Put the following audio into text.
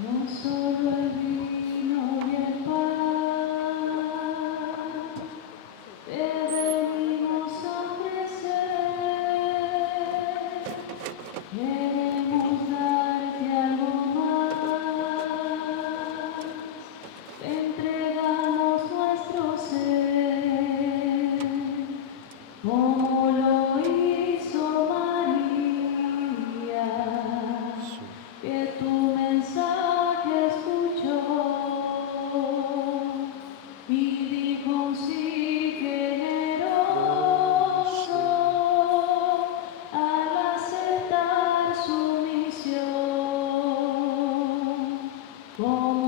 No solo el vino y el pan te venimos a ofrecer. Queremos darte algo más. Te entregamos nuestro ser, como lo hizo María, que tu mensaje escuchó y dijo un sí generoso al aceptar su misión. Como